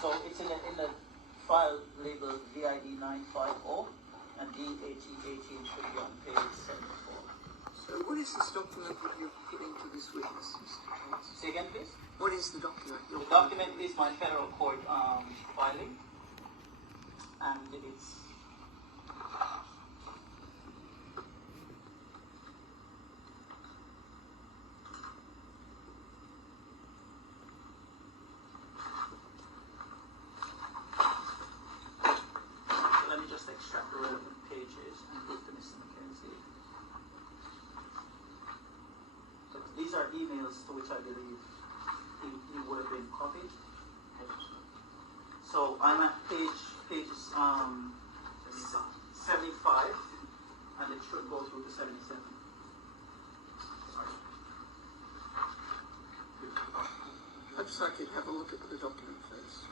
So it's in the file labeled VID 950 and DHE18 should be on page 74. So what is this document that you're putting to this witness, Mr. Thomas? Say again, please? What is the document? The document is my federal court filing, and it's let me just extract the relevant pages and give to Mr. Mackenzie. So these are emails to which I believe he would have been copied. So I'm at pages 75, and it should go through to 77. Perhaps I could have a look at the document first.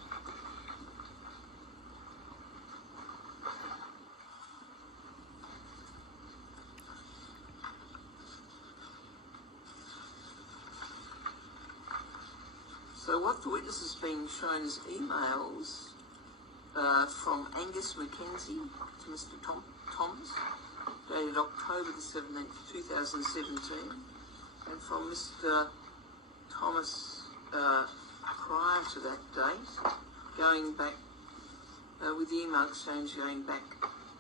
So what the witness has been shown is emails from Angus Mackenzie to Mr. Thomas, dated October the 17th, 2017, and from Mr. Thomas prior to that date, going back, with the email exchange going back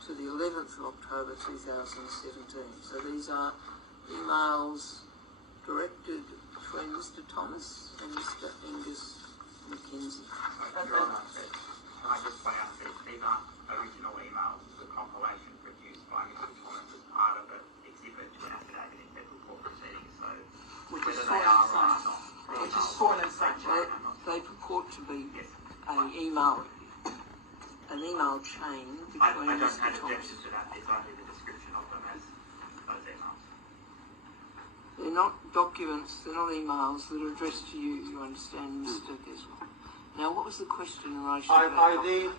to the 11th of October 2017. So these are emails directed between Mr. Thomas and Mr. Angus Mackenzie. Your Honour, can I just point out that these aren't original emails, the compilation produced by Mr. Thomas as part of an exhibit to an affidavit in federal court proceedings, so whether they are right or not. Which is sworn and signed. They purport to be an email chain between I don't Mr. have Thomas. objection to that, it's only the description of them as those emails. They're not documents, they're not emails that are addressed to you understand, Mr. Caswell. Now, what was the question in relation to that?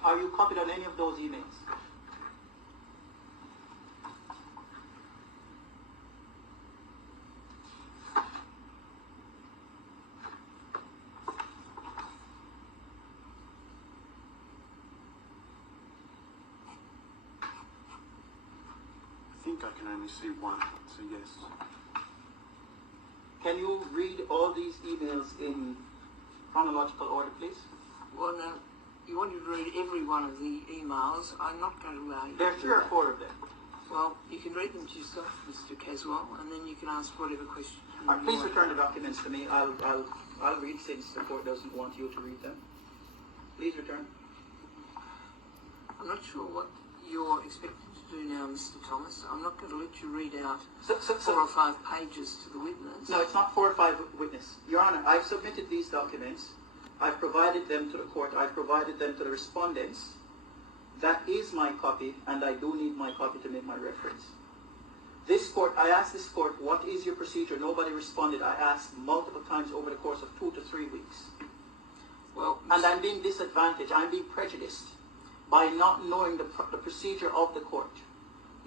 Are you copied on any of those emails? I think I can only see one, so yes. Can you read all these emails in chronological order, please? Well, now, you want to read every one of the emails. I'm not going to allow you There are to 3 do or that. 4 of them. Well, you can read them to yourself, Mr. Caswell, and then you can ask whatever question you want. Please return the documents to me. I'll read since the court doesn't want you to read them. Please return. I'm not sure what you're expected to do now, Mr. Thomas. I'm not going to let you read out 4 or 5 pages to the witness. No, it's not 4 or 5 witness. Your Honor, I've submitted these documents. I've provided them to the court. I've provided them to the respondents. That is my copy, and I do need my copy to make my reference. This court, I asked this court, what is your procedure? Nobody responded. I asked multiple times over the course of 2 to 3 weeks. Well, And I'm being disadvantaged. I'm being prejudiced by not knowing the procedure of the court.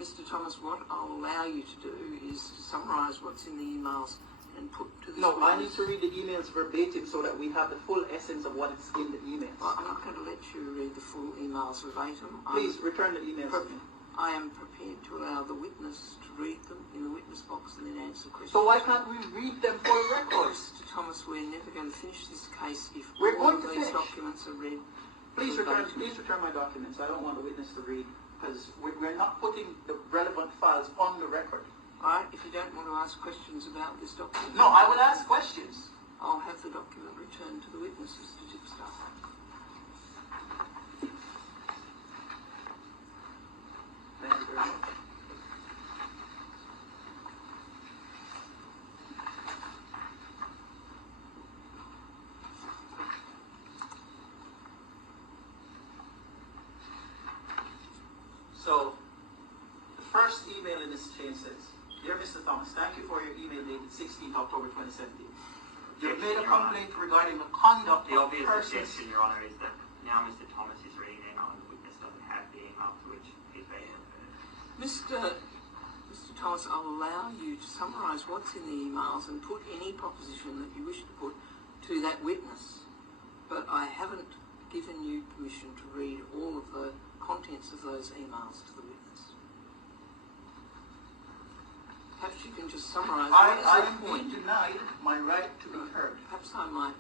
Mr. Thomas, what I'll allow you to do is to summarise what's in the emails and put to the No, I need to read the emails verbatim so that we have the full essence of what is in the emails. Well, I'm not going to let you read the full emails verbatim. Please return the emails to me. I am prepared to allow the witness to read them in the witness box and then answer questions. So why can't we read them for a record? Mr. Thomas, we're never going to finish this case if We're all going of to these finish. documents are read. Please return my documents. I don't want the witness to read because we're not putting the relevant files on the record. Alright, if you don't want to ask questions about this document, No, I will ask questions. I'll have the document returned to the witness, Mr. Tipstaff. Thank you very much. So, the first email in this chain says, Dear Mr. Thomas, thank you for your email dated 16th October 2017. You've made a complaint regarding the conduct The of obvious persons. objection, Your Honour, is that now Mr. Thomas is reading an email and the witness doesn't have the email to which he's being referred. Mr. Thomas, I'll allow you to summarise what's in the emails and put any proposition that you wish to put to that witness. But I haven't given you permission to read all of the contents of those emails to the witness? Perhaps you can just summarise what is I your am point. being denied my right to be heard. Perhaps I might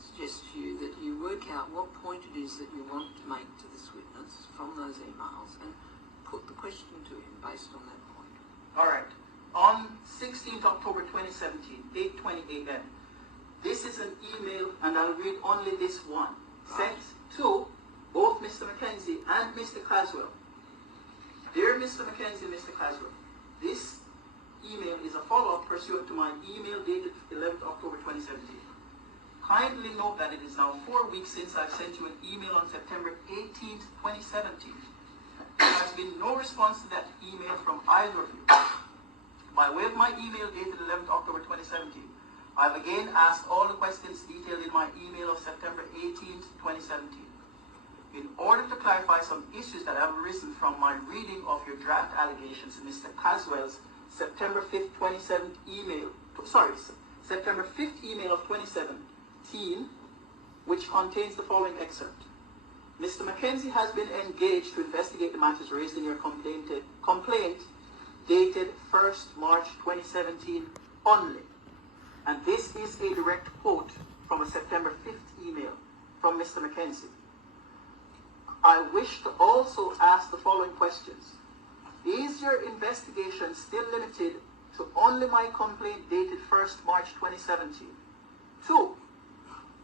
suggest to you that you work out what point it is that you want to make to this witness from those emails and put the question to him based on that point. All right. On 16th October 2017, 8:20 a.m., this is an email, and I'll read only this one, sent to both Mr. Mackenzie and Mr. Caswell. Dear Mr. Mackenzie, Mr. Caswell, this email is a follow-up pursuant to my email dated 11th October 2017. Kindly note that it is now 4 weeks since I've sent you an email on September 18th, 2017. There has been no response to that email from either of you. By way of my email dated 11th October 2017, I've again asked all the questions detailed in my email of September 18th, 2017. In order to clarify some issues that have arisen from my reading of your draft allegations in Mr. Caswell's September 5th, 2017 email, September 5th email of 2017, which contains the following excerpt. Mr. Mackenzie has been engaged to investigate the matters raised in your complaint dated 1st March 2017 only. And this is a direct quote from a September 5th email from Mr. Mackenzie. I wish to also ask the following questions. Is your investigation still limited to only my complaint dated 1st March 2017? 2.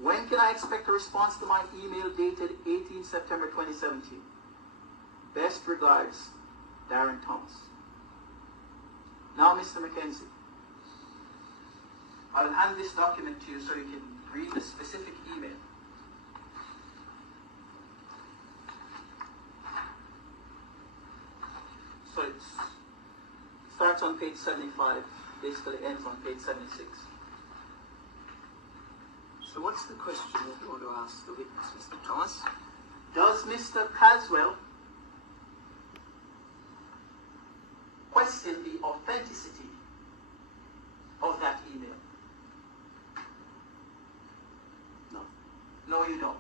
When can I expect a response to my email dated 18 September 2017? Best regards, Darren Thomas. Now, Mr. Mackenzie, I'll hand this document to you so you can read the specific email. So it starts on page 75, basically ends on page 76. So what's the question that you want to ask the witness, Mr. Thomas? Does Mr. Caswell question the authenticity of that email? No. No, you don't.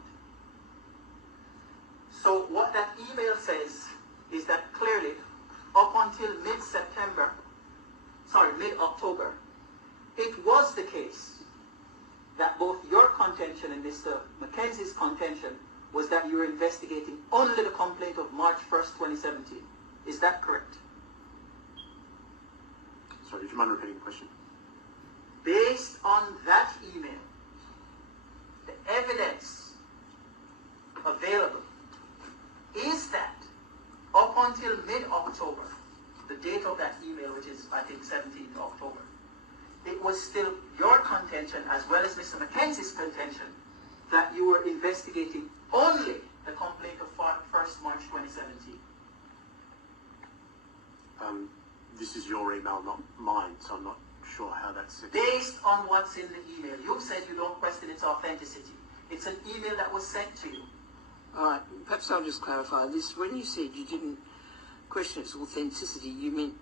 So what that email says is that clearly, up until mid-October, it was the case that both your contention and Mr. Mackenzie's contention was that you were investigating only the complaint of March 1st, 2017. Is that correct? Sorry, would you mind repeating the question? Based on that email, the evidence available is that up until mid-October, the date of that email, which is, I think, 17th October, it was still your contention, as well as Mr. Mackenzie's contention, that you were investigating only the complaint of 1st March 2017. This is your email, not mine, so I'm not sure how that's set. Based on what's in the email, you've said you don't question its authenticity. It's an email that was sent to you. All right, perhaps I'll just clarify this. When you said you didn't question its authenticity, you meant,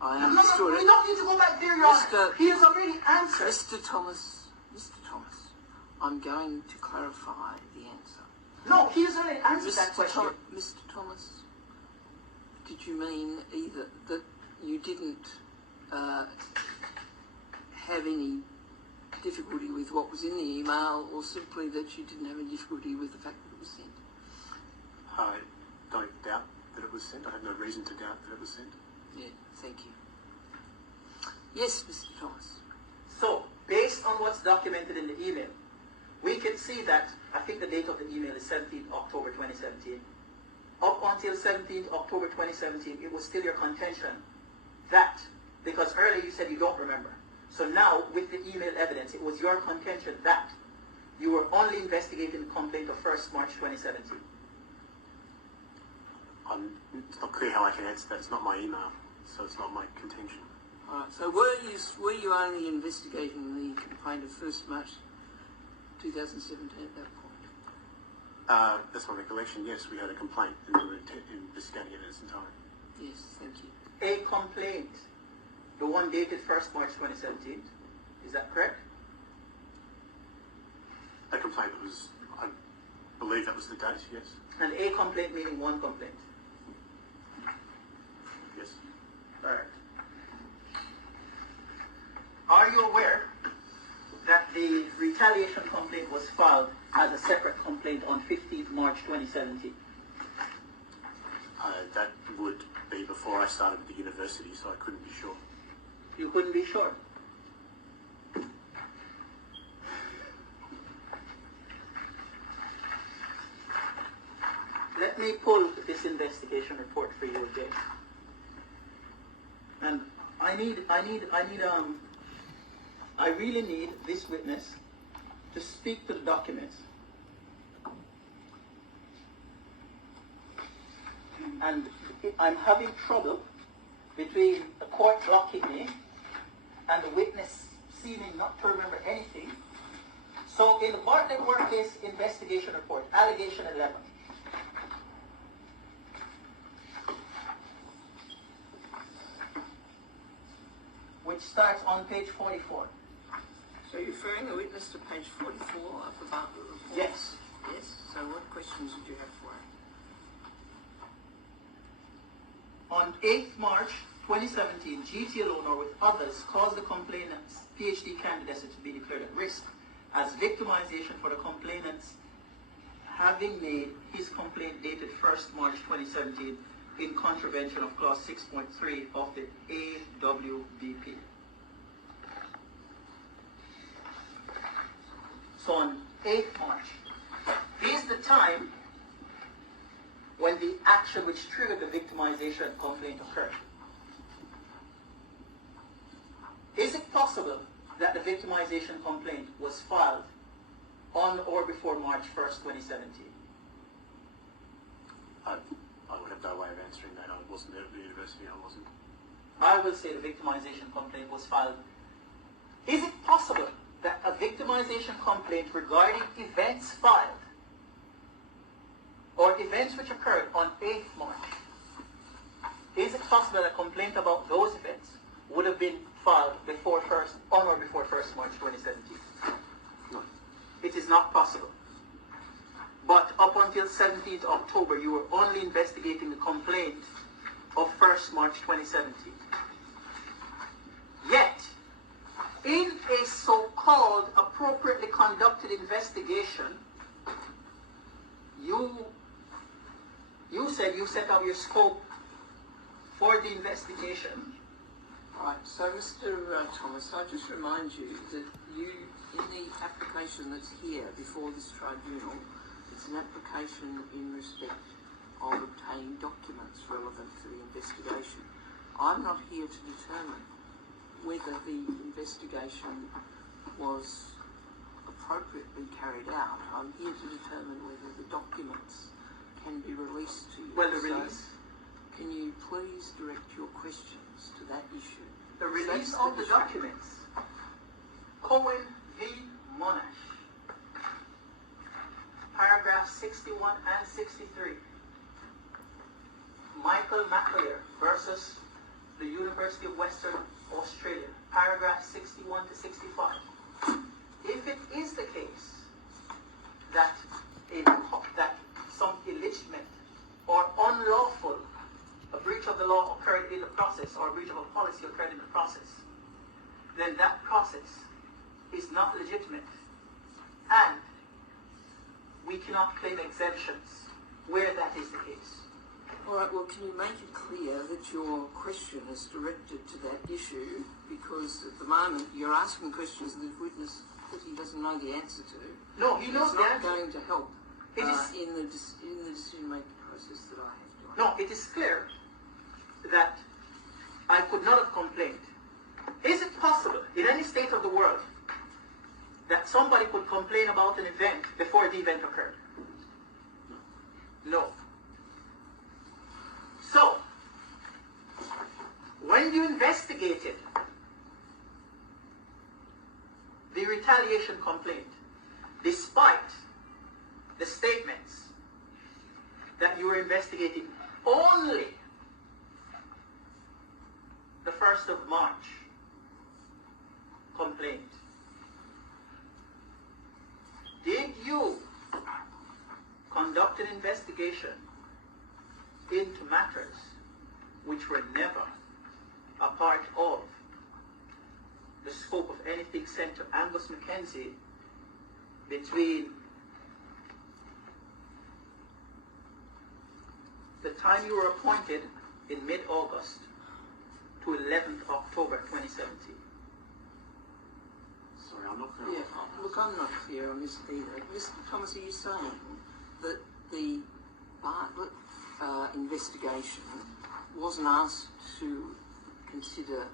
I understood No, it. we don't need to go back there, Your Honor. He has already answered. Mr. Thomas, I'm going to clarify the answer. No, he has already answered that question. Mr. Thomas, did you mean either that you didn't have any difficulty with what was in the email, or simply that you didn't have any difficulty with the fact that it was sent? I don't doubt that it was sent. I have no reason to doubt that it was sent. Yeah, thank you. Yes, Mr. Thomas. So, based on what's documented in the email, we can see that, I think the date of the email is 17th October 2017. Up until 17th October 2017, it was still your contention that, because earlier you said you don't remember. So now, with the email evidence, it was your contention that you were only investigating the complaint of 1st March 2017. It's not clear how I can answer that. It's not my email, so it's not my contention. All right, so were you only investigating the complaint of 1st March 2017 at that point? That's my recollection. Yes, we had a complaint and we were investigating it in its entirety. Yes, thank you. A complaint, the one dated 1st March 2017, is that correct? A complaint that was believe that was the date, yes. And a complaint meaning one complaint. Yes. Alright. Are you aware that the retaliation complaint was filed as a separate complaint on 15th March 2017? That would be before I started at the university, so I couldn't be sure. You couldn't be sure. Let me pull this investigation report for you again. And I really need this witness to speak to the documents. And I'm having trouble between the court blocking me and the witness seeming not to remember anything. So in the Bartlett Work Case Investigation Report, Allegation 11, which starts on page 44. So you're referring the witness to page 44 of the Bartlett report? Yes. Yes. So what questions did you have for her? On 8th March 2017, GT alone or with others caused the complainant's PhD candidacy to be declared at risk as victimization for the complainant's having made his complaint dated 1st March 2017 in contravention of clause 6.3 of the AWBP. So on 8th March is the time when the action which triggered the victimization complaint occurred. Is it possible that the victimization complaint was filed on or before March 1st, 2017? I would have no way of answering that. I wasn't there at the university, I wasn't. I will say the victimization complaint was filed. Is it possible that a victimization complaint regarding events filed or events which occurred on 8th March, is it possible that a complaint about those events would have been filed on or before 1st March 2017? No. It is not possible. But up until 17th October, you were only investigating the complaint of 1st March 2017. Yet, in a so-called appropriately conducted investigation, you said you set out your scope for the investigation. Right, so Mr. Thomas, I just remind you that you, in the application that's here before this tribunal, it's an application in respect of obtaining documents relevant to the investigation. I'm not here to determine whether the investigation was appropriately carried out. I'm here to determine whether the documents can be released to you. Well, the release. Can you please direct your questions to that issue? The release of the documents. Cohen v. Monash. Paragraph 61 and 63. Michael McAleer versus the University of Western Australia. Paragraph 61 to 65. If it is the case that some illegitimate or unlawful a breach of the law occurred in the process, or a breach of a policy occurred in the process, then that process is not legitimate, and we cannot claim exemptions where that is the case. All right, well, can you make it clear that your question is directed to that issue? Because at the moment you're asking questions that the witness that he doesn't know the answer to. No, he knows the answer. It's not going to help in the decision-making process that I have to. No, it is clear that I could not have complained. Is it possible in any state of the world that somebody could complain about an event before the event occurred? No. So, when you investigated the retaliation complaint, despite the statements that you were investigating only the 1st of March complaint, did you conduct an investigation into matters which were never a part of the scope of anything sent to Angus Mackenzie between the time you were appointed in mid-August to 11th October 2017. Sorry, I'm not clear. Yeah, look, I'm not clear on this either. Mr. Thomas, are you saying that the Bartlett investigation wasn't asked to consider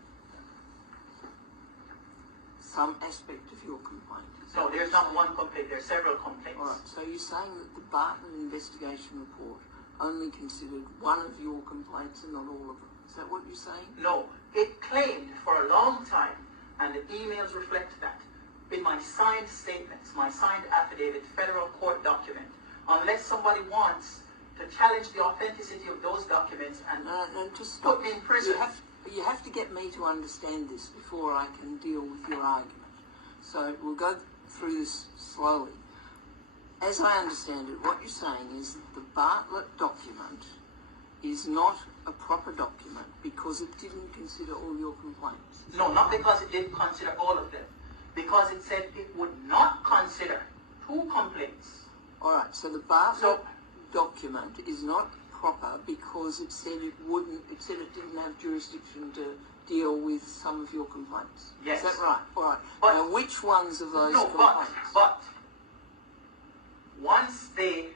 some aspect of your complaint? No, there's not one complaint, there are several complaints. All right, so you're saying that the Bartlett investigation report only considered one of your complaints and not all of them. Is that what you're saying? No, it claimed for a long time, and the emails reflect that, in my signed statements, my signed affidavit, federal court document, unless somebody wants to challenge the authenticity of those documents and just put me in prison. You have to get me to understand this before I can deal with your argument. So we'll go through this slowly. As I understand it, what you're saying is that the Bartlett document is not a proper document because it didn't consider all your complaints. No, not because it didn't consider all of them. Because it said it would not consider 2 complaints. All right, so the Bartlett document is not proper because it said it wouldn't. It said it didn't have jurisdiction to deal with some of your complaints. Yes. Is that right? All right. But, now, which ones of those no, complaints? but once they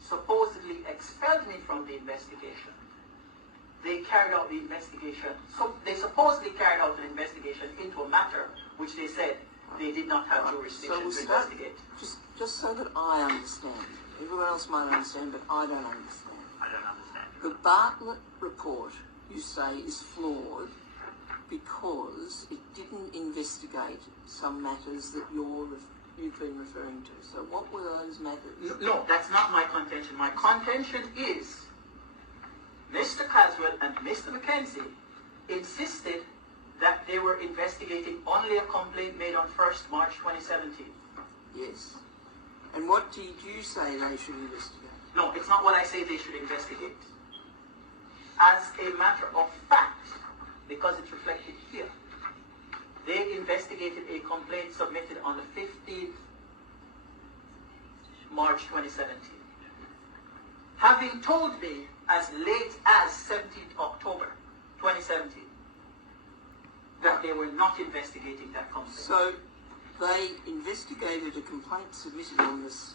supposedly expelled me from the investigation, they carried out the investigation. So they supposedly carried out an investigation into a matter which they said they did not have jurisdiction to investigate. Just so that I understand. Everyone else might understand, but I don't understand. I don't understand. The Bartlett report, you say, is flawed because it didn't investigate some matters that you've been referring to. So what were those matters? No, that's not my contention. My contention is Mr. Caswell and Mr. Mackenzie insisted that they were investigating only a complaint made on 1st March 2017. Yes. And what did you say they should investigate? No, it's not what I say they should investigate. As a matter of fact, because it's reflected here, they investigated a complaint submitted on the 15th March 2017. Having told me as late as 17th October 2017 that they were not investigating that complaint. So they investigated a complaint submitted on this,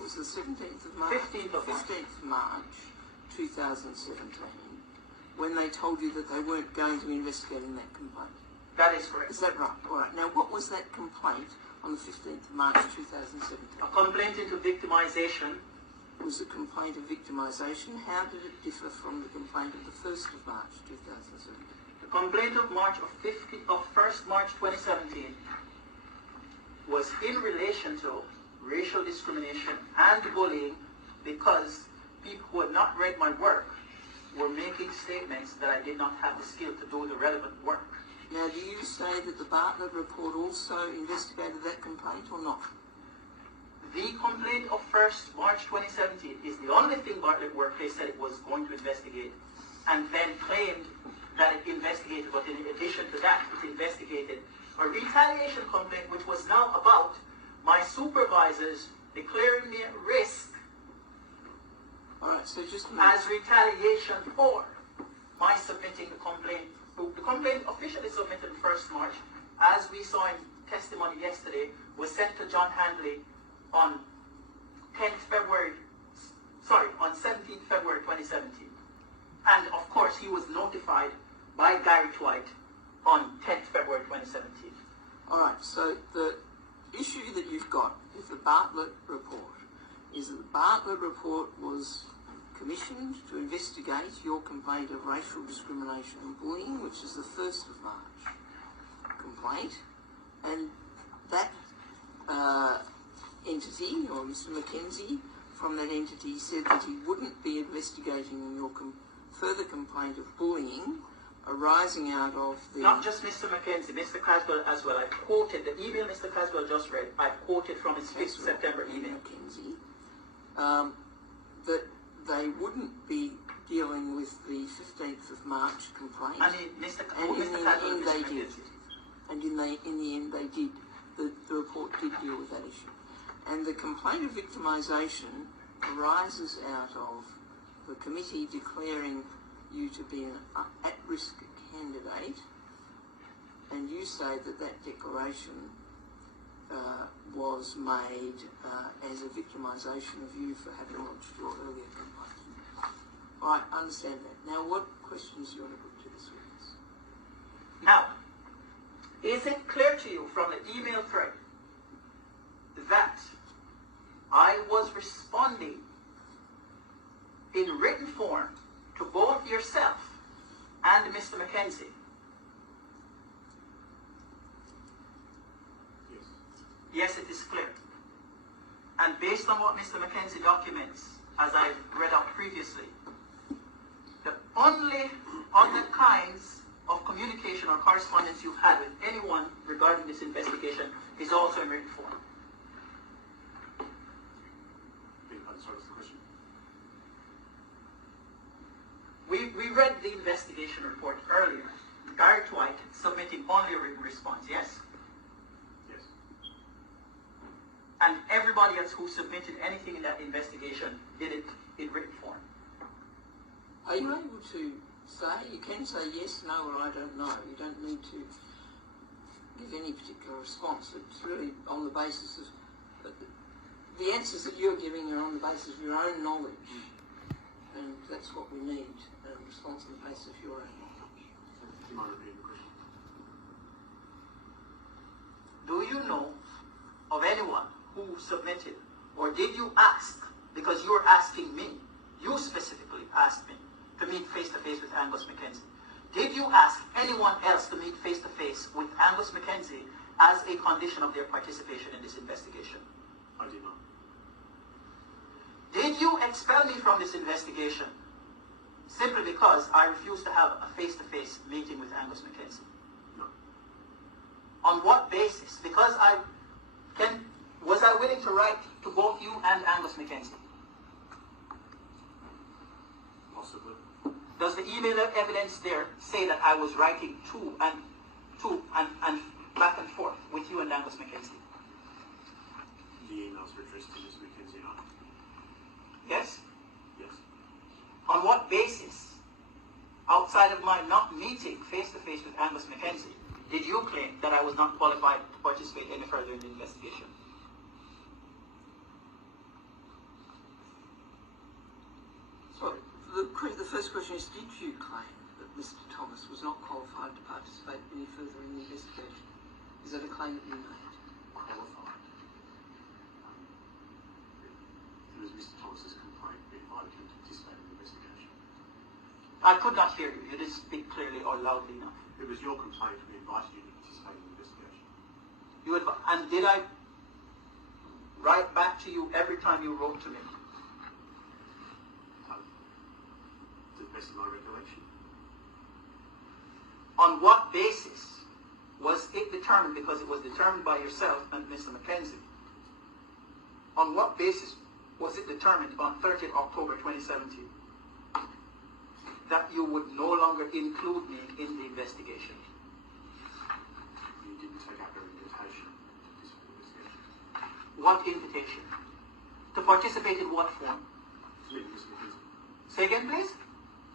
was the 17th of March? 15th of March. 15th of March 2017, when they told you that they weren't going to investigate in that complaint. That is correct. Is that right? All right. Now, what was that complaint on the 15th of March 2017? A complaint into victimization. Was a complaint of victimisation. How did it differ from the complaint of the 1st of March 2017? The complaint of 1st March 2017 was in relation to racial discrimination and bullying because people who had not read my work were making statements that I did not have the skill to do the relevant work. Now, do you say that the Bartlett report also investigated that complaint or not? The complaint of 1st March 2017 is the only thing Bartlett Workplace said it was going to investigate, and then claimed that it investigated, but in addition to that, it investigated a retaliation complaint which was now about my supervisors declaring me at risk as retaliation for my submitting the complaint. The complaint officially submitted 1st March, as we saw in testimony yesterday, was sent to John Handley on 17th February 2017. And of course he was notified by Gary Dwight on 10th February 2017. Alright, so the issue that you've got with the Bartlett report is that the Bartlett report was commissioned to investigate your complaint of racial discrimination and bullying, which is the 1st of March complaint, and that entity, or Mr. Mackenzie from that entity, said that he wouldn't be investigating your further complaint of bullying arising out of the... Not just Mr. Mackenzie, Mr. Caswell as well. I quoted the email Mr. Caswell just read. I quoted from his 5th September email. Mackenzie. March complaint. And Mr. In Caswell the end and Mr. they did. Mackenzie. And in the end they did. The report did deal with that issue. And the complaint of victimisation arises out of the committee declaring you to be an at-risk candidate, and you say that that declaration was made as a victimisation of you for having lodged your earlier complaint. I understand that. Now, what questions do you want to put to this witness? Now, is it clear to you from the email thread that I was responding in written form to both yourself and Mr. Mackenzie? Yes. Yes, it is clear. And based on what Mr. Mackenzie documents, as I've read out previously, the only other kinds of communication or correspondence you've had with anyone regarding this investigation is also in written form. I'm sorry, what's the question? We read the investigation report earlier. Gary Dwight submitting only a written response, yes? Yes. And everybody else who submitted anything in that investigation did it in written form. Are you able to say, you can say yes, no, or I don't know. You don't need to give any particular response. It's really on the basis of, the answers that you're giving are on the basis of your own knowledge. And that's what we need, a response on the basis of your own knowledge. Do you mind repeating the question? Do you know of anyone who submitted, or did you ask, because you're asking me, you specifically asked me to meet face-to-face with Angus Mackenzie. Did you ask anyone else to meet face-to-face with Angus Mackenzie as a condition of their participation in this investigation? I did not. Did you expel me from this investigation simply because I refused to have a face-to-face meeting with Angus Mackenzie? No. On what basis? Because was I willing to write to both you and Angus Mackenzie? Possibly. Does the email evidence there say that I was writing to and back and forth with you and Angus Mackenzie? The emails were addressed to Mr. Mackenzie and I. Yes? Yes. On what basis, outside of my not meeting face-to-face with Angus Mackenzie, did you claim that I was not qualified to participate any further in the investigation? So the first question is, did you claim that Mr. Thomas was not qualified to participate any further in the investigation? Is that a claim that you made? Qualified. It was Mr. Thomas's complaint that invited him to participate in the investigation. I could not hear you. You didn't speak clearly or loudly enough. It was your complaint that invited you to participate in the investigation. And did I write back to you every time you wrote to me? To the best of my recollection. On what basis was it determined, because it was determined by yourself and Mr. Mackenzie, on what basis was it determined on 30th October 2017 that you would no longer include me in the investigation? You didn't take up our invitation to participate in the investigation. What invitation? To participate in what form? To meet with Mr. Mackenzie. Say again, please?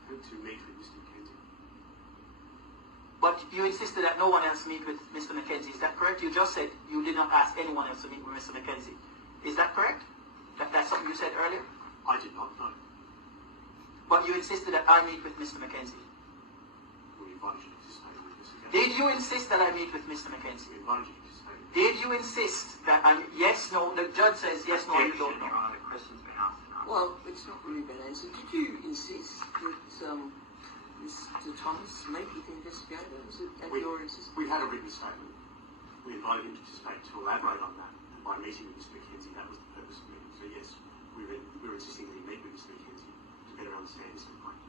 To meet with Mr. Mackenzie. But you insisted that no one else meet with Mr. Mackenzie. Is that correct? You just said you did not ask anyone else to meet with Mr. Mackenzie. Is that correct? That's something you said earlier? I did not know. But you insisted that I meet with Mr. Mackenzie. We invited you to participate in the investigation. Did you insist that I meet with Mr. Mackenzie? We invited you to participate in the Did you insist that I'm yes, no? The judge says yes, no, you don't Your know. Honour, the question's been asked enough. Well, it's not really been answered. Did you insist that Mr. Thomas meet with the investigator? Was it at your insistence? We had a written statement. We invited him to participate to elaborate on that. And by meeting with Mr. Mackenzie, that was the purpose of the meeting. So yes, we were insisting that he meet with Mr. Mackenzie to better understand his complaint.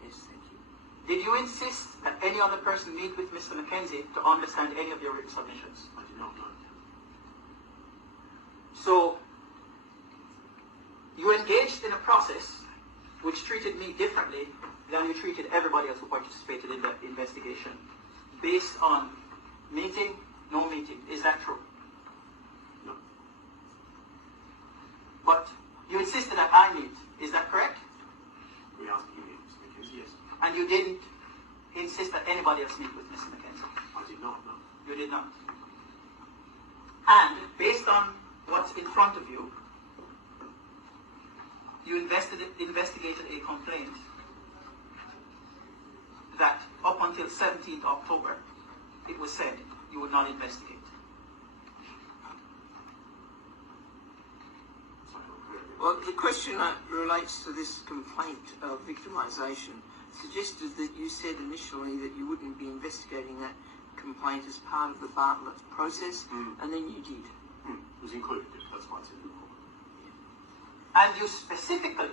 Yes, thank you. Did you insist that any other person meet with Mr. Mackenzie to understand any of your written submissions? I did not know. So, you engaged in a process which treated me differently than you treated everybody else who participated in the investigation, based on meeting, no meeting. Is that true? No. But you insisted that I meet. Is that correct? We asked you to meet Mr. Mackenzie, yes. And you didn't insist that anybody else meet with Mr. Mackenzie? I did not, no. You did not. And based on what's in front of you, you investigated a complaint that up until 17th October, it was said you would not investigate. Well, the question relates to this complaint of victimisation. Suggested that you said initially that you wouldn't be investigating that complaint as part of the Bartlett process, and then you did. It was included, that's why it's in the report. And you specifically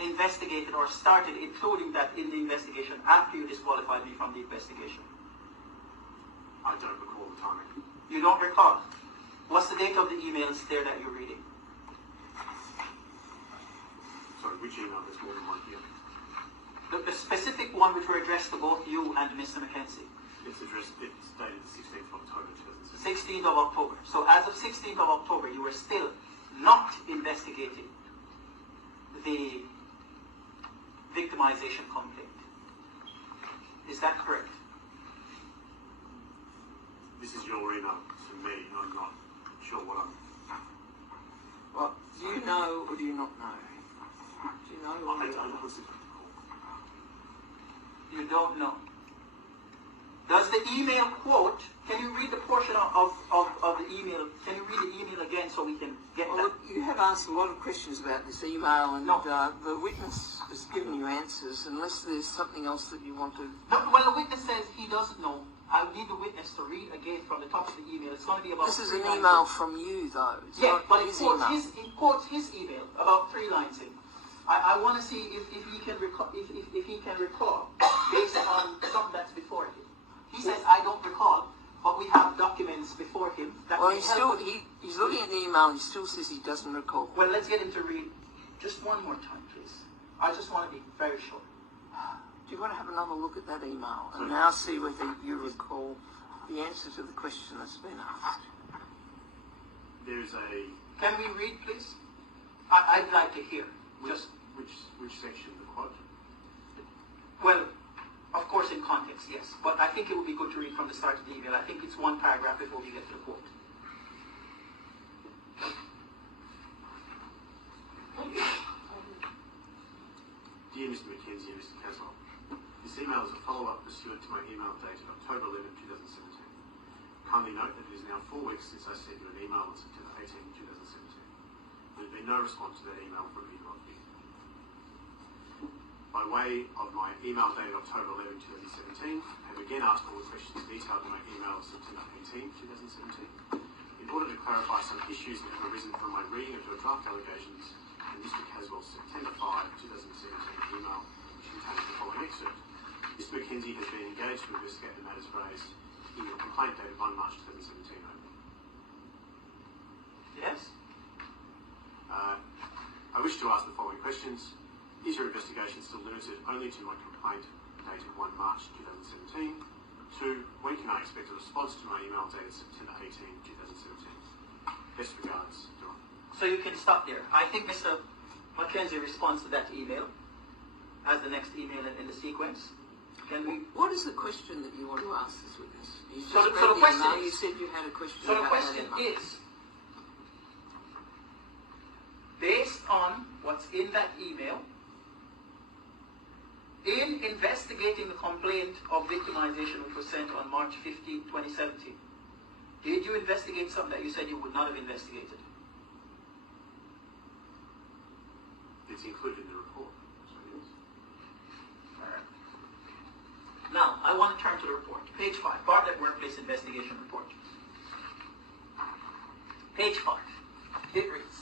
investigated or started including that in the investigation after you disqualified me from the investigation. I don't recall the timing. You don't recall? What's the date of the emails there that you're reading? Sorry, which email? There's more than one here. The specific one which were addressed to both you and Mr. Mackenzie. It's dated the 16th of October 2016. 16th of October. So as of 16th of October, you were still not investigating the victimization complaint. Is that correct? This is your email to me. I'm not sure what I'm... Well, do you know or do you not know? Do you know or I do you don't not know? know. You don't know. Does the email quote, can you read the portion of the email, can you read the email again so we can get Well, that? look, you have asked a lot of questions about this email, and No. the witness has given you answers, unless there's something else that you want to... No, well, the witness says he doesn't know. I need the witness to read again from the top of the email. It's going to be about This is 3 an lines email in. from you, though. It's Yeah, not but it his quotes email. it quotes his email about 3 lines in. I want to see if he can recall, if he can recall based on something that's before him. He says I don't recall, but we have documents before him that Well, may he's help. he's looking at the email, he still says he doesn't recall. Well, let's get him to read just one more time, please. I just want to be very sure. Do you want to have another look at that email and now see whether you recall the answer to the question that's been asked? There's a... Can we read, please? I'd like to hear. Just Which section of the quote? well, of course, in context, yes. But I think it would be good to read from the start of the email. I think it's one paragraph before we get to the quote. Dear Mr. Mackenzie and Mr. Caswell, this email is a follow-up pursuant to my email dated October 11, 2017. Kindly note that it is now 4 weeks since I sent you an email on September 18, 2017. There has been no response to that email from either of you. By way of my email dated October 11, 2017, I have again asked all the questions detailed in my email of September 18, 2017. In order to clarify some issues that have arisen from my reading of your draft allegations and Mr. Caswell's September 5, 2017 email, which contains the following excerpt. Mr. Mackenzie has been engaged to investigate the matters raised in your complaint dated 1 March 2017 only. Yes? I wish to ask the following questions. Is your investigation still limited only to my complaint dated 1 March 2017? 2. When can I expect a response to my email dated September 18, 2017? Best regards, Your Honour. So you can stop there. I think Mr. Mackenzie responds to that email as the next email in the sequence. Can we? What is the question that you want to ask this witness? You just So the read the question email, is- you said you had a question So the about question that email. is, based on what's in that email, in investigating the complaint of victimization which was sent on March 15, 2017, did you investigate something that you said you would not have investigated? It's included in the report. So yes. Now, I want to turn to the report. Page 5, Bartlett Workplace Investigation Report. Page 5. It reads,